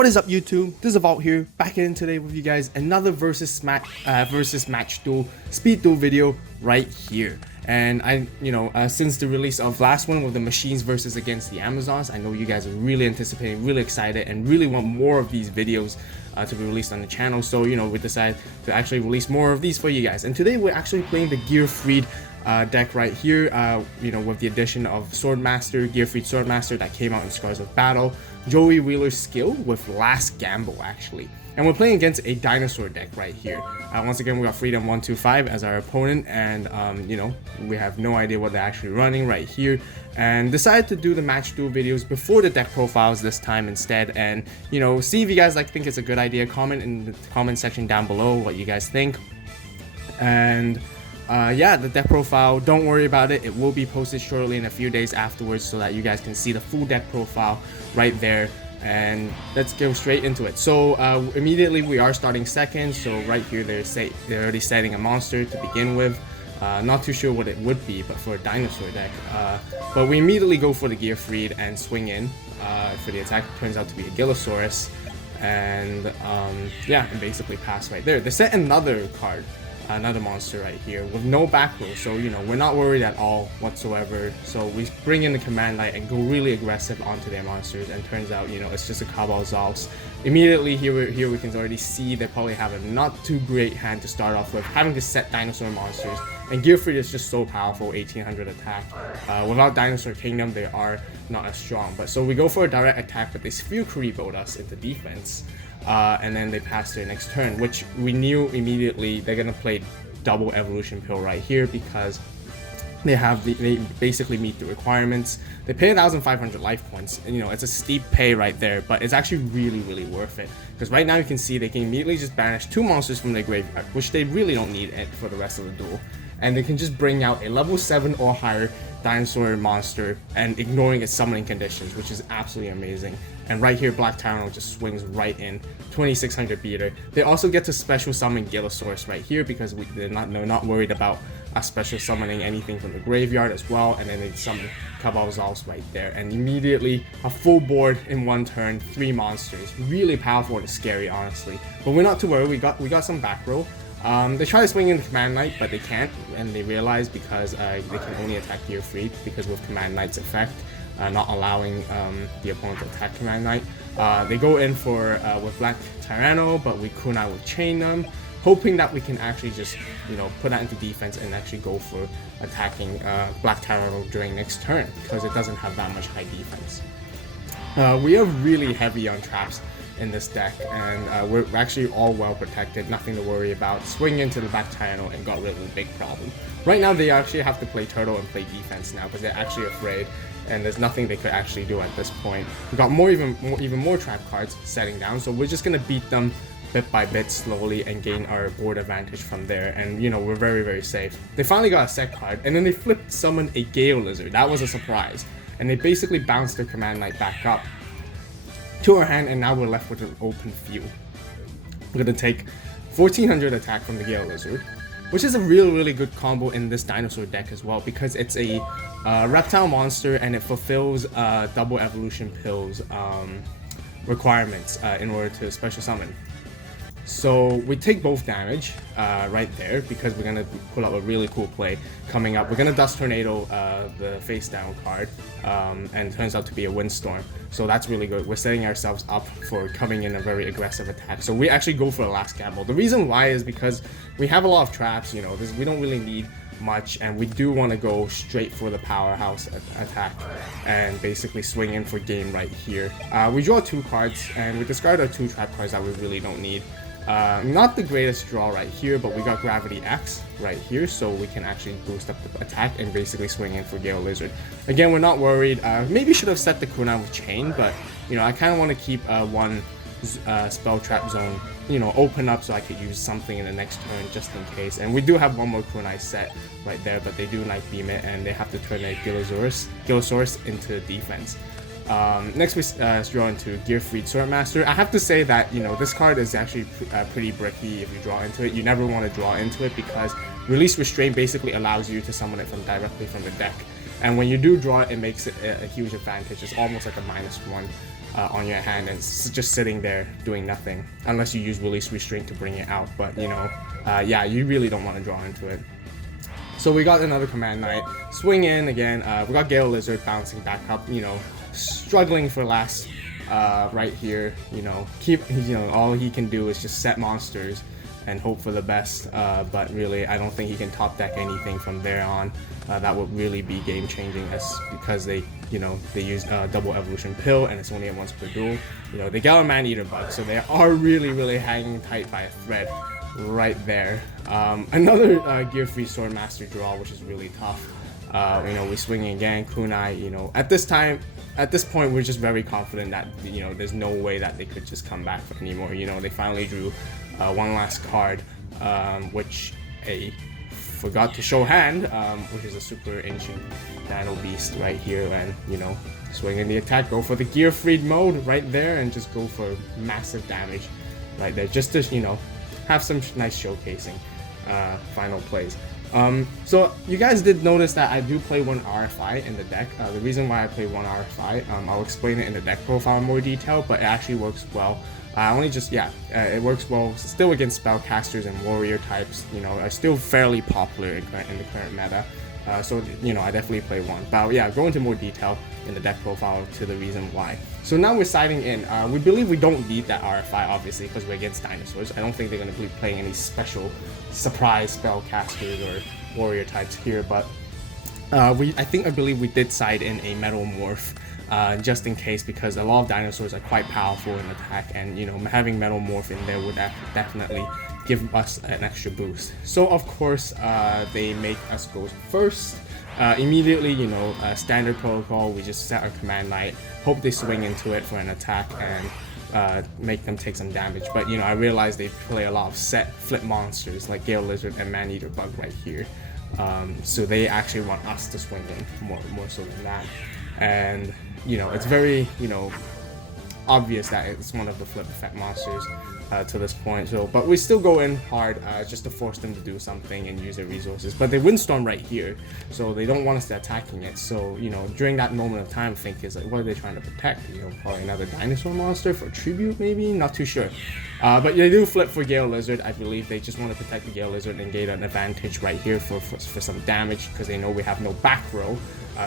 What is up, YouTube? This is AVAULT here, back in today with you guys. Another versus match duel, speed duel video right here. And since the release of last one with the machines versus against the Amazons, I know you guys are really anticipating, really excited, and really want more of these videos to be released on the channel. So we decided to actually release more of these for you guys. And today we're actually playing the Gearfried deck right here, with the addition of Swordmaster, Gearfried Swordmaster that came out in Scars of Battle, Joey Wheeler's skill with Last Gamble actually, and we're playing against a dinosaur deck right here. Once again, we got Freedom 125 as our opponent, and we have no idea what they're actually running right here, and decided to do the match duel videos before the deck profiles this time instead. And see if you guys think it's a good idea. Comment in the comment section down below what you guys think. And yeah, the deck profile, don't worry about it. It will be posted shortly in a few days afterwards so that you guys can see the full deck profile right there. And let's go straight into it. So immediately we are starting second. So right here they're already setting a monster to begin with. Not too sure what it would be, but for a dinosaur deck. But we immediately go for the Gearfried and swing in for the attack. It turns out to be a Gillosaurus. And yeah, and basically pass right there. They set another card, another monster right here with no back row, so we're not worried at all whatsoever. So we bring in the Command Knight and go really aggressive onto their monsters, and turns out it's just a Cabal Zolfs. Immediately here we can already see they probably have a not too great hand to start off with, having to set dinosaur monsters, and Gearfried is just so powerful, 1800 attack. Without Dinosaur Kingdom they are not as strong, but so we go for a direct attack, but they Sphere Kuriboh us into defense. And then they pass their next turn, which we knew immediately they're gonna play double evolution pill right here because they basically meet the requirements. They pay 1,500 life points, and it's a steep pay right there, but it's actually really worth it, because right now you can see they can immediately just banish 2 monsters from their graveyard, which they really don't need it for the rest of the duel, and they can just bring out a level 7 or higher dinosaur monster and ignoring its summoning conditions, which is absolutely amazing. And right here Black Tyranno just swings right in, 2600 beater. They also get to special summon Gillosaurus right here because they're not worried about special summoning anything from the graveyard as well. And then they summon Cabal Zolfs right there, and immediately a full board in one turn, 3 monsters. Really powerful and scary, honestly, but we're not too worried. We got some back row. They try to swing in the Command Knight, but they can't, and they realize because they can only attack Gearfried, because with Command Knight's effect, not allowing the opponent to attack Command Knight. They go in for with Black Tyranno, but we kunai with Chain them, hoping that we can actually just put that into defense and actually go for attacking Black Tyranno during next turn, because it doesn't have that much high defense. We are really heavy on traps in this deck, and we're actually all well protected, nothing to worry about. Swing into the Black Tyranno and got rid of the big problem. Right now they actually have to play turtle and play defense now because they're actually afraid, and there's nothing they could actually do at this point. We got even more trap cards setting down, so we're just gonna beat them bit by bit slowly and gain our board advantage from there, and we're very safe. They finally got a set card, and then they flipped summon a Gale Lizard. That was a surprise, and they basically bounced their Command Knight back up to our hand, and now we're left with an open field. We're gonna take 1400 attack from the Gale Lizard, which is a really good combo in this dinosaur deck as well, because it's a reptile monster and it fulfills double evolution pills requirements in order to special summon. So we take both damage right there, because we're gonna pull out a really cool play coming up. We're gonna Dust Tornado the face down card, and it turns out to be a Windstorm. So that's really good. We're setting ourselves up for coming in a very aggressive attack. So we actually go for a Last Gamble. The reason why is because we have a lot of traps. We don't really need much, and we do want to go straight for the powerhouse attack and basically swing in for game right here. We draw 2 cards, and we discard our 2 trap cards that we really don't need. Not the greatest draw right here, but we got Gravity X right here, so we can actually boost up the attack and basically swing in for Gale Lizard. Again, we're not worried. Maybe should have set the kunai with Chain, but I kind of want to keep one spell trap zone open up so I could use something in the next turn just in case. And we do have one more kunai set right there, but they do Night Beam it, and they have to turn their Gillosaurus into defense. Next we draw into Gearfried Swordmaster. I have to say that this card is actually pretty bricky if you draw into it. You never want to draw into it because Release Restraint basically allows you to summon it directly from the deck, and when you do draw it, it makes it a huge advantage. It's almost like a -1. on your hand, and it's just sitting there doing nothing unless you use Release Restraint to bring it out. But you know, yeah, you really don't want to draw into it. So we got another Command Knight, swing in again. We got Gale Lizard bouncing back up, you know, struggling for last right here. You know, all he can do is just set monsters and hope for the best. But really, I don't think he can top deck anything from there on. That would really be game changing, because they, you know, they use double evolution pill, and it's only at once per duel. You know, they got a man eater bug, so they are really hanging tight by a thread right there. Another Gearfried Swordmaster draw, which is really tough. You know, we swing again, kunai. You know, at this point, we're just very confident that, you know, there's no way that they could just come back anymore. You know, they finally drew one last card, which forgot to show hand, which is a super ancient Dino Beast right here, and you know, swing in the attack, go for the Gearfried mode right there, and just go for massive damage right there, just to, you know, have some nice showcasing final plays. So you guys did notice that I do play one RFI in the deck. The reason why I play one RFI, I'll explain it in the deck profile in more detail, but it actually works well. It works well still against spellcasters and warrior types. You know, are still fairly popular in the current meta. So, you know, I definitely play one. But yeah, I'll go into more detail in the deck profile to the reason why. So now we're siding in. We believe we don't need that RFI, obviously, because we're against dinosaurs. I don't think they're going to be playing any special surprise spellcasters or warrior types here. But I believe we did side in a Metal Morph. Just in case, because a lot of dinosaurs are quite powerful in attack, and you know, having Metal Morph in there would definitely give us an extra boost. So of course, they make us go first. Immediately, you know, standard protocol, we just set our Command Knight, hope they swing into it for an attack, and make them take some damage. But you know, I realized they play a lot of set flip monsters like Gale Lizard and Man Eater Bug right here. So they actually want us to swing in more so than that. And you know, it's very, you know, obvious that it's one of the flip effect monsters to this point. So, but we still go in hard just to force them to do something and use their resources. But they windstorm right here, so they don't want us to attacking it. So, you know, during that moment of time, think is like, what are they trying to protect? You know, probably another dinosaur monster for tribute, maybe? Not too sure. But they do flip for Gale Lizard. I believe they just want to protect the Gale Lizard and gain an advantage right here for some damage, because they know we have no back row.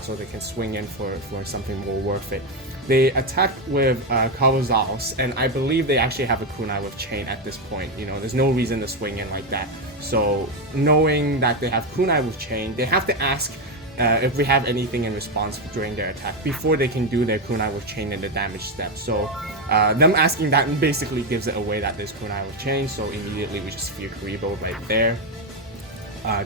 So they can swing in for something more worth it. They attack with Kawazaos, and I believe they actually have a kunai with chain at this point. You know, there's no reason to swing in like that. So knowing that they have kunai with chain, they have to ask if we have anything in response during their attack before they can do their kunai with chain in the damage step. So them asking that basically gives it away that there's kunai with chain. So immediately we just fear Karibo right there,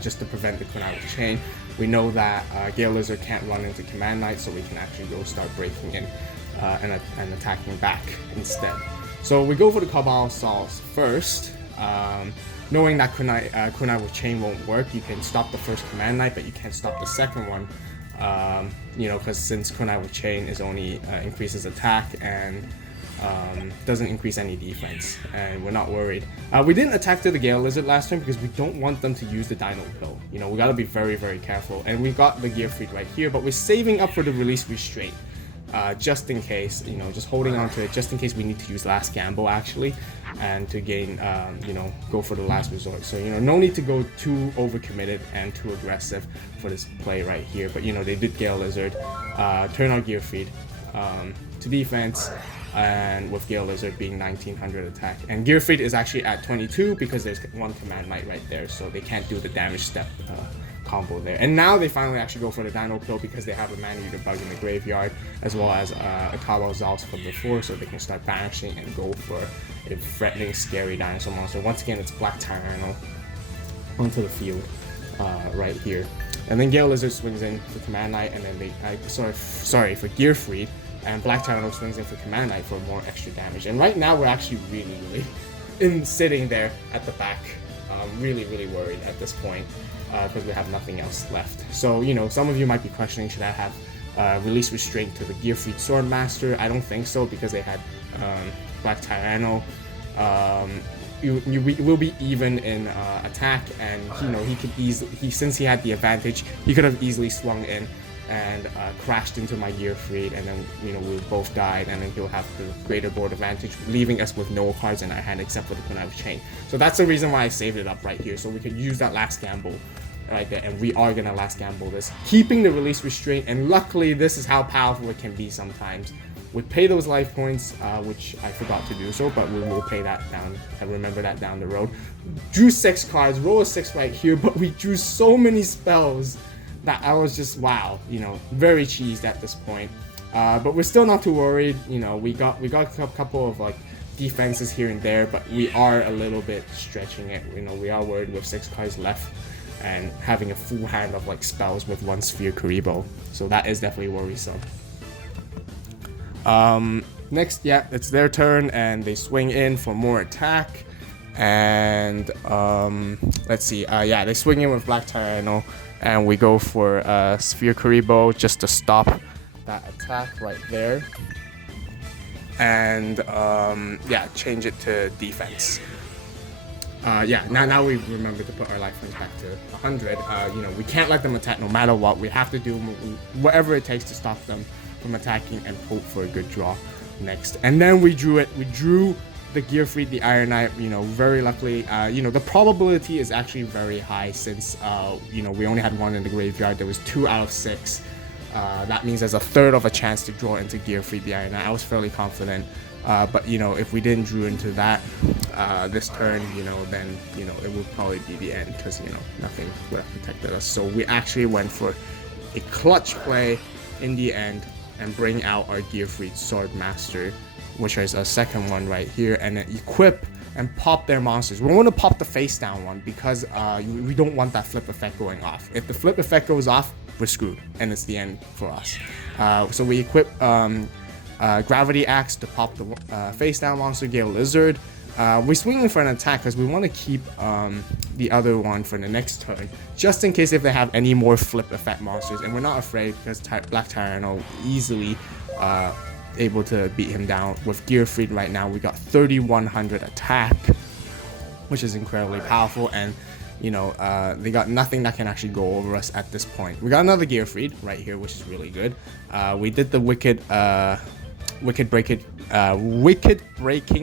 just to prevent the kunai with chain. We know that Gale Lizard can't run into Command Knight, so we can actually go start breaking in and attacking back instead. So we go for the Kawazaos first. Knowing that kunai with chain won't work, you can stop the first Command Knight, but you can't stop the second one. You know, because since kunai with chain is only increases attack and doesn't increase any defense, and we're not worried. We didn't attack to the Gale Lizard last time because we don't want them to use the Dino Pill. You know, we gotta be very careful. And we got the Gearfried right here, but we're saving up for the Release Restraint, just in case. You know, just holding on to it just in case we need to use Last Gamble actually, and to gain, you know, go for the last resort. So you know, no need to go too overcommitted and too aggressive for this play right here. But you know, they did Gale Lizard, turn on Gearfried to defense. And with Gale Lizard being 1900 attack, and Gearfried is actually at 22 because there's one Command Knight right there, so they can't do the damage step combo there. And now they finally actually go for the Dino Pill because they have a Man Eater Bug in the graveyard, as well as a Kawazaos from before, so they can start banishing and go for a threatening, scary dinosaur monster. Once again, it's Black Tyranno onto the field right here, and then Gale Lizard swings in for Command Knight, and then sorry for Gearfried. And Black Tyranno swings in for Command Knight for more extra damage. And right now we're actually really sitting there at the back, really worried at this point because we have nothing else left. So you know, some of you might be questioning, should I have Release Restraint to the Gearfried Swordmaster? I don't think so, because they had Black Tyranno. You will be even in attack, and you know, he could easily, since he had the advantage, he could have easily swung in and crashed into my Gearfried, and then we both died, and then he'll have the greater board advantage, leaving us with no cards in our hand except for the Connive Chain. So that's the reason why I saved it up right here, so we could use that last gamble right there, and we are gonna last gamble this, keeping the release restraint. And luckily this is how powerful it can be sometimes. We pay those life points, which I forgot to do so, but we will pay that down and remember that down the road. Drew 6 cards, roll a 6 right here, but we drew so many spells that I was just, wow, very cheesed at this point. But we're still not too worried. We got a couple of like defenses here and there, but we are a little bit stretching it. We are worried with 6 cards left and having a full hand of like spells with 1 Sphere Karibo. So that is definitely worrisome. Next, yeah, it's their turn, and they swing in for more attack. And let's see, yeah, they swing in with Black Tyranno, and we go for Sphere Karibo just to stop that attack right there. And yeah, change it to defense. Yeah, now we remember to put our life points back to 100. We can't let them attack no matter what. We have to do whatever it takes to stop them from attacking and hope for a good draw next. And then we drew it. We drew the Gearfried, the Iron Knight. Very luckily, the probability is actually very high since we only had 1 in the graveyard. There was 2 out of 6. That means there's a third of a chance to draw into Gearfried, the Iron Knight. I was fairly confident. But if we didn't drew into that this turn, then it would probably be the end, because nothing would have protected us. So we actually went for a clutch play in the end and bring out our Gearfried Swordmaster, which is a second one right here, and then equip and pop their monsters. We want to pop the face down one because we don't want that flip effect going off. If the flip effect goes off, we're screwed, and it's the end for us. So we equip Gravity Axe to pop the face down monster, Gale Lizard. We're swinging for an attack because we want to keep the other one for the next turn, just in case if they have any more flip effect monsters, and we're not afraid because Black Tyranno easily able to beat him down. With Gearfried right now, we got 3100 attack, which is incredibly powerful, and they got nothing that can actually go over us at this point. We got another Gearfried right here, which is really good. We did the Wicked Breaking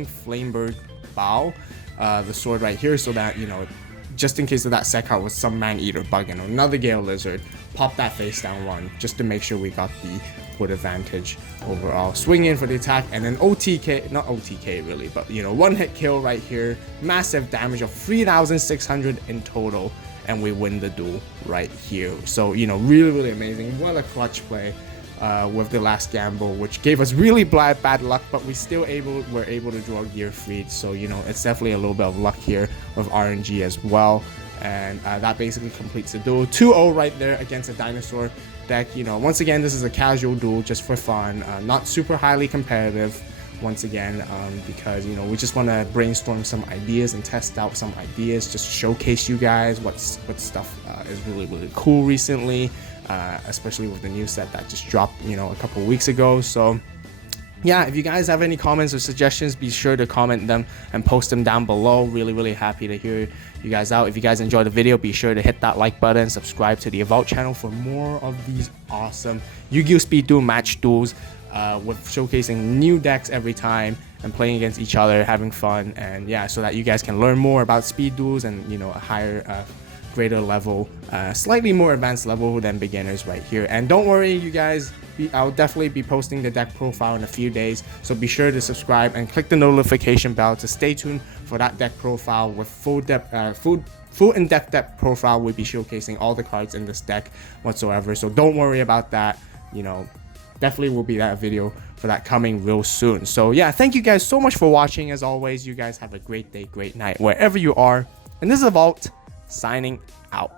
Flamebird Bow, the sword right here, so that just in case of that set card with some Man-Eater bugging, another Gale Lizard, pop that face down one just to make sure we got the board advantage overall. Swing in for the attack, and then OTK, not OTK really, but 1-hit kill right here, massive damage of 3,600 in total, and we win the duel right here. So really amazing. What a clutch play with the last gamble, which gave us really bad luck, but we still were able to draw Gearfried. So it's definitely a little bit of luck here with RNG as well. And that basically completes the duel. 2-0 right there against a dinosaur deck. Once again, this is a casual duel just for fun, not super highly competitive once again, because we just want to brainstorm some ideas and test out some ideas, just showcase you guys what stuff is really cool recently, especially with the new set that just dropped a couple weeks ago. So yeah, if you guys have any comments or suggestions, be sure to comment them and post them down below. Really happy to hear you guys out. If you guys enjoyed the video, be sure to hit that like button, subscribe to the AVAULT channel for more of these awesome Yu-Gi-Oh! Speed Duel match duels, with showcasing new decks every time and playing against each other, having fun, and yeah, so that you guys can learn more about speed duels and a higher greater level, slightly more advanced level than beginners right here. And don't worry, you guys, I'll definitely be posting the deck profile in a few days, so be sure to subscribe and click the notification bell to stay tuned for that deck profile with full in-depth deck profile. We'll be showcasing all the cards in this deck whatsoever, so don't worry about that. Definitely will be that video for that coming real soon. So yeah, thank you guys so much for watching. As always, you guys have a great day, great night wherever you are, and this is AVAULT signing out.